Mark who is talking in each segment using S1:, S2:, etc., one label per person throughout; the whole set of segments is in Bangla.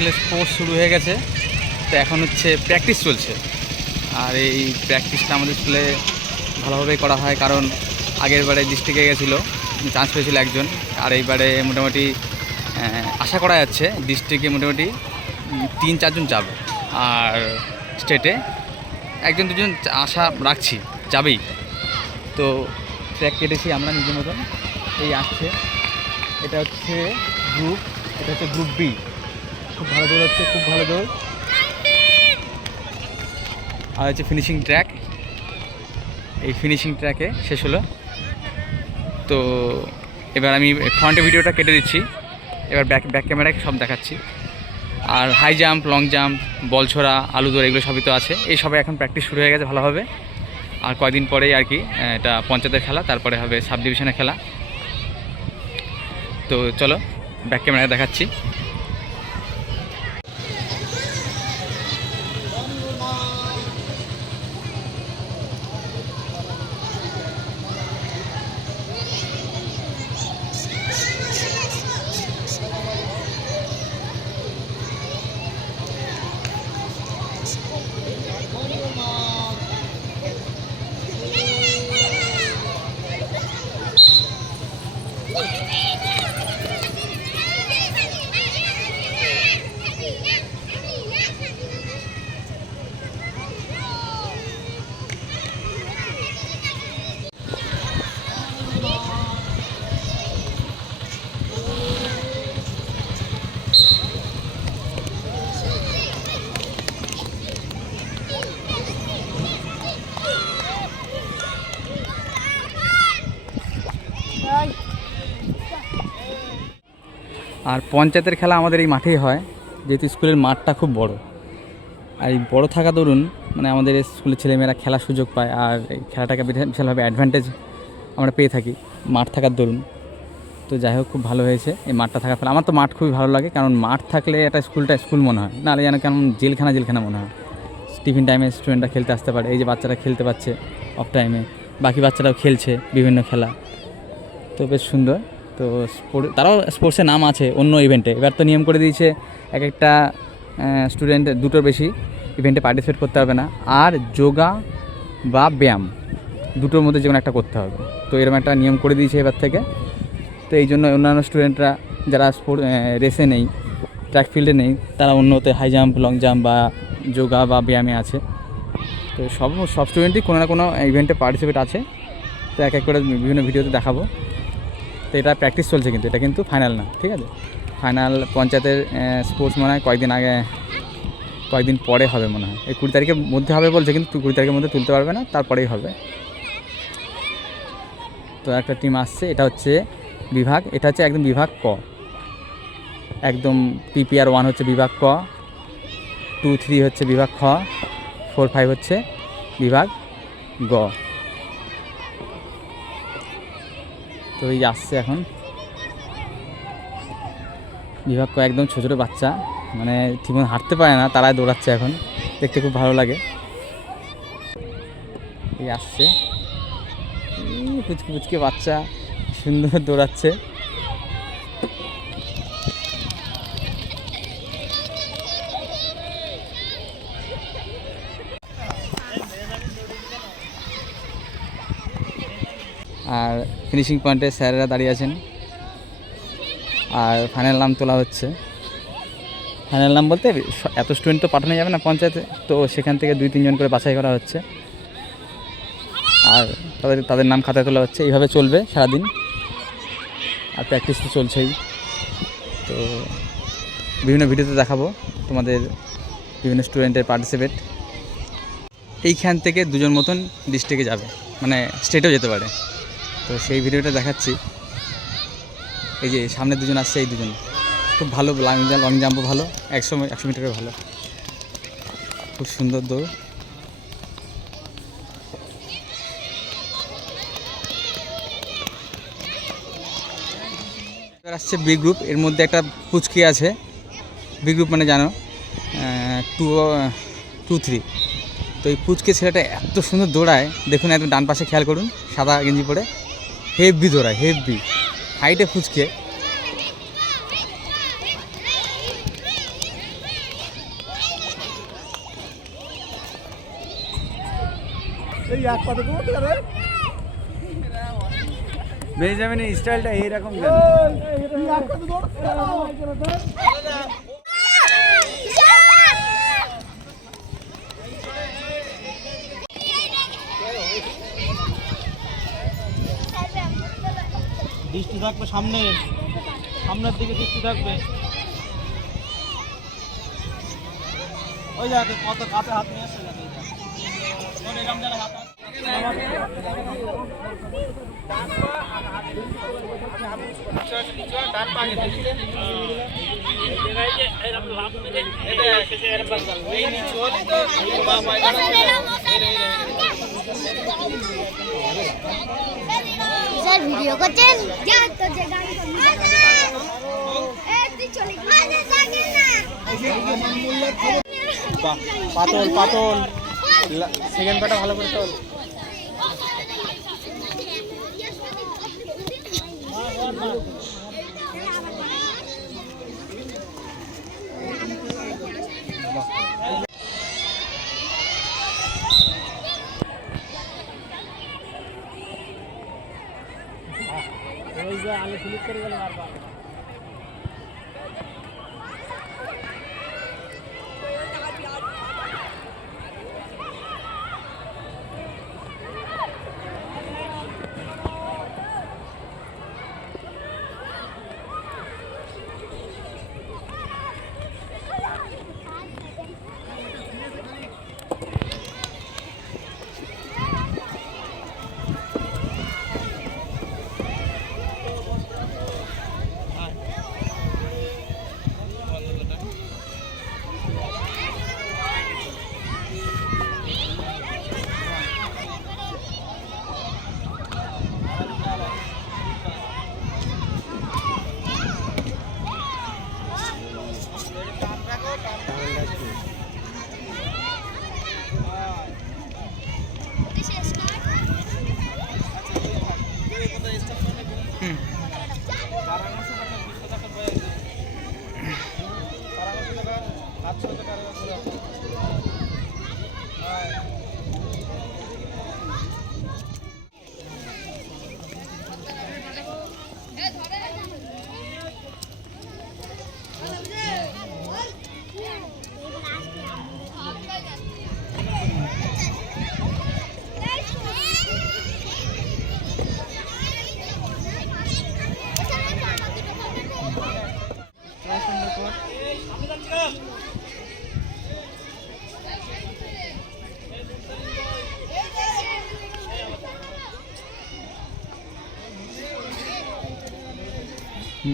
S1: স্কুলে স্পোর্টস শুরু হয়ে গেছে। তো এখন হচ্ছে প্র্যাকটিস চলছে। আর এই প্র্যাকটিসটা আমাদের স্কুলে ভালোভাবেই করা হয়, কারণ আগের বারে ডিস্ট্রিক্টে গেছিল চান্স পেয়েছিল একজন। আর এইবারে মোটামুটি আশা করা যাচ্ছে ডিস্ট্রিক্টে মোটামুটি তিন, চারজন যাবে। আর স্টেটে একজন, দুজন আশা রাখছি যাবেই। তো ট্র্যাক কেটেছি আমরা নিজের মতন। এই আসছে। এটা হচ্ছে গ্রুপ এটা হচ্ছে গ্রুপ বি খুব ভালো দৌড় হচ্ছে, খুব ভালো দৌড়। আর হচ্ছে ফিনিশিং ট্র্যাক এই ফিনিশিং ট্র্যাকে শেষ হলো। তো এবার আমি ফ্রন্টে ভিডিওটা কেটে দিচ্ছি। এবার ব্যাক ব্যাক ক্যামেরায় সব দেখাচ্ছি। আর হাই জাম্প লং জাম্প বল ছোড়া, আলু দৌড় এগুলো সবই তো আছে। এই সবাই এখন প্র্যাকটিস শুরু হয়ে গেছে ভালোভাবে। আর কয়দিন পরেই আর কি এটা পঞ্চায়েতের খেলা, তারপরে হবে সাব ডিভিশনের খেলা। তো চলো ব্যাক ক্যামেরায় দেখাচ্ছি। আর পঞ্চায়েতের খেলা আমাদের এই মাঠেই হয়, যেহেতু স্কুলের মাঠটা খুব বড়। আর এই বড়ো থাকা দরুন মানে আমাদের স্কুলের ছেলেমেয়েরা খেলার সুযোগ পায় আর এই খেলাটাকে বিশা- বিশালভাবে অ্যাডভান্টেজ আমরা পেয়ে থাকি মাঠ থাকার দরুন। তো যাই হোক, খুব ভালো হয়েছে এই মাঠটা থাকার ফলে। আমার তো মাঠ খুবই ভালো লাগে, কারণ মাঠ থাকলে একটা স্কুলটা স্কুল মনে হয়। নাহলে যেন কেমন জেলখানা জেলখানা মনে হয়। টিফিন টাইমে স্টুডেন্টরা খেলতে আসতে পারে, এই যে বাচ্চারা খেলতে পাচ্ছে অফ টাইমে বাকি বাচ্চারাও খেলছে বিভিন্ন খেলা। তো বেশ সুন্দর। তো স্পোর্ট তারাও স্পোর্টসে নাম আছে অন্য ইভেন্টে। এবার তো নিয়ম করে দিয়েছে এক একটা স্টুডেন্ট দুটোর বেশি ইভেন্টে পার্টিসিপেট করতে হবে না। আর যোগা বা ব্যায়াম দুটোর মধ্যে যে কোনো একটা করতে হবে। তো এরকম একটা নিয়ম করে দিয়েছে এবার থেকে। তো এই জন্য অন্যান্য স্টুডেন্টরা যারা স্পোর্ট রেসে নেই ট্র্যাক ফিল্ডে নেই, তারা অন্যতে হাই জাম্প লং জাম্প বা যোগা বা ব্যায়ামে আছে। তো সব সব স্টুডেন্টই কোনো না কোনো ইভেন্টে পার্টিসিপেট আছে। তো এক এক করে বিভিন্ন ভিডিওতে দেখাবো। তো এটা প্র্যাকটিস চলছে কিন্তু, এটা কিন্তু ফাইনাল না, ঠিক আছে? ফাইনাল পঞ্চায়েতের স্পোর্টস মনে হয় কয়েকদিন আগে, কয়েকদিন পরে হবে মনে হয়। এই কুড়ি তারিখের মধ্যে হবে বলছে কিন্তু কুড়ি তারিখের মধ্যে তুলতে পারবে না, তারপরেই হবে। তো একটা টিম আসছে, এটা হচ্ছে বিভাগ, এটা হচ্ছে একদম বিভাগ ক। একদম পিপিআর ওয়ান হচ্ছে বিভাগ ক টু থ্রি হচ্ছে বিভাগ খ ফোর ফাইভ হচ্ছে বিভাগ গ। তো এই আসছে এখন। বিভাগ একদম ছোটো ছোটো বাচ্চা মানে ঠিকমতো হাঁটতে পারে না, তারাই দৌড়াচ্ছে এখন। দেখতে খুব ভালো লাগে। এই আসছে। পুচকে পুচকে বাচ্চা, সুন্দর দৌড়াচ্ছে। আর ফিনিশিং পয়েন্টে স্যারেরা দাঁড়িয়ে আছেন। আর ফাইনাল নাম তোলা হচ্ছে। ফাইনাল নাম বলতে এত স্টুডেন্ট তো পাঠানো যাবে না পঞ্চায়েতে, তো সেখান থেকে দুই তিনজন করে বাছাই করা হচ্ছে। আর তাদের তাদের নাম খাতায় তোলা হচ্ছে। এইভাবে চলবে সারাদিন। আর প্র্যাকটিস তো চলছেই। তো বিভিন্ন ভিডিওতে দেখাবো তোমাদের বিভিন্ন স্টুডেন্টের পার্টিসিপেট এইখান থেকে দুজন মতন ডিস্ট্রিক্টে যাবে। মানে স্টেটেও যেতে পারে। তো সেই ভিডিওটা দেখাচ্ছি। এই যে সামনে দুজন আসছে, এই দুজন। খুব ভালো লং জাম্প লং জাম্পও ভালো। একশো একশো মিটারে ভালো। খুব সুন্দর দৌড়। এবার আসছে বি গ্রুপ এর মধ্যে একটা পুচকি আছে। বি গ্রুপ মানে জানো টু টু থ্রি তো এই পুচকে ছেলেটা এত সুন্দর দৌড়ায়। দেখুন একদম ডান পাশে খেয়াল করুন, সাদা গেঞ্জি পরে। হেভি ধরা হেভি হাইটে ফুচকে বেজামিনের স্টাইলটা এইরকম
S2: থাকবে সামনে সামনের দিকে দৃষ্টি থাকবে ওই যাকে কত কাছে হাত নিয়ে এসছে দেখো ওর জায়গায়
S3: ভিডিও করছেন? যা যে গাড়ি
S2: পাতল পাতল। সেকেন্ড পাটা ভালো করে তোল। Thank যে আলু স্লিপ করে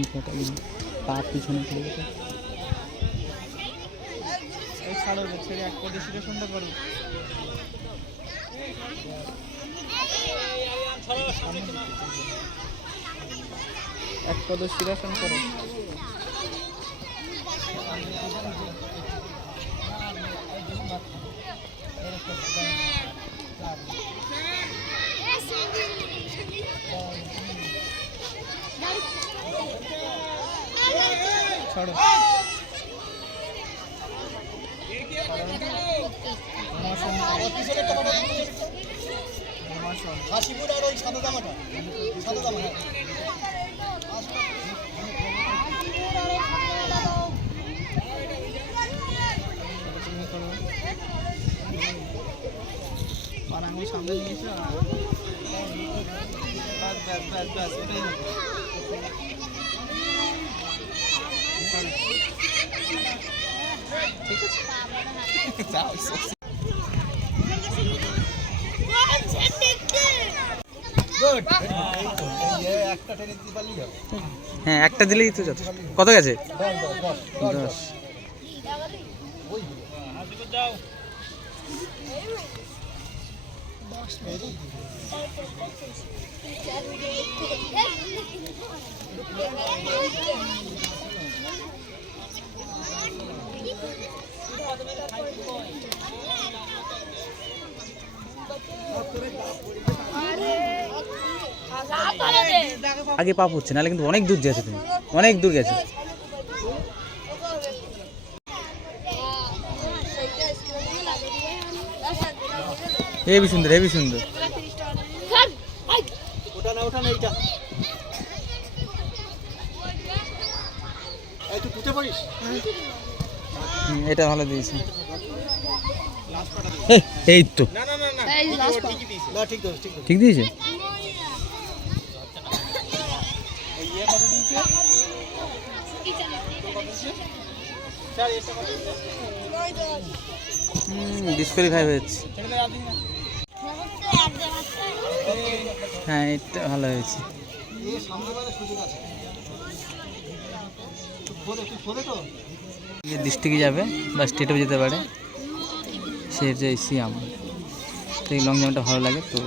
S2: বারবার
S1: পা পিছনে পড়ে গেছে।
S2: এক পদে সিলেকশনটা করো। এক পদ সিলেকশন করো ছাড়ো।
S4: হাসিপুর আর ওই সাদা জামাটা সাদা জামা
S2: তুমি করো আর আমি সামনে নিয়েছি হবে
S1: হ্যাঁ একটা দিলেই তো যথেষ্ট। কত গেছে?
S4: দশ দশ দশ ওই
S2: যাও
S1: আগে পাপ হচ্ছে নাহলে কিন্তু অনেক দূর গেছে তুমি। অনেক দূর গেছে। হেবি সুন্দর হেবি সুন্দর। এটা ভালো দিয়েছে। এই, তো।
S2: না না না না।
S4: না ঠিক ধরিস ঠিক ধরিস
S1: ঠিক দিয়েছে
S2: ওই ইয়ে কত দিয়েছে স্যার এটা কত দিয়েছে
S1: ডিসকোয়ালিফাই হয়েছে। হ্যাঁ এটা ভালো হয়েছে। যে ডিস্ট্রিক্টে যাবে বা স্টেটেও যেতে পারে। সে হচ্ছে সিয়াম তো এই লং জাম্পটা ভালো লাগে, তো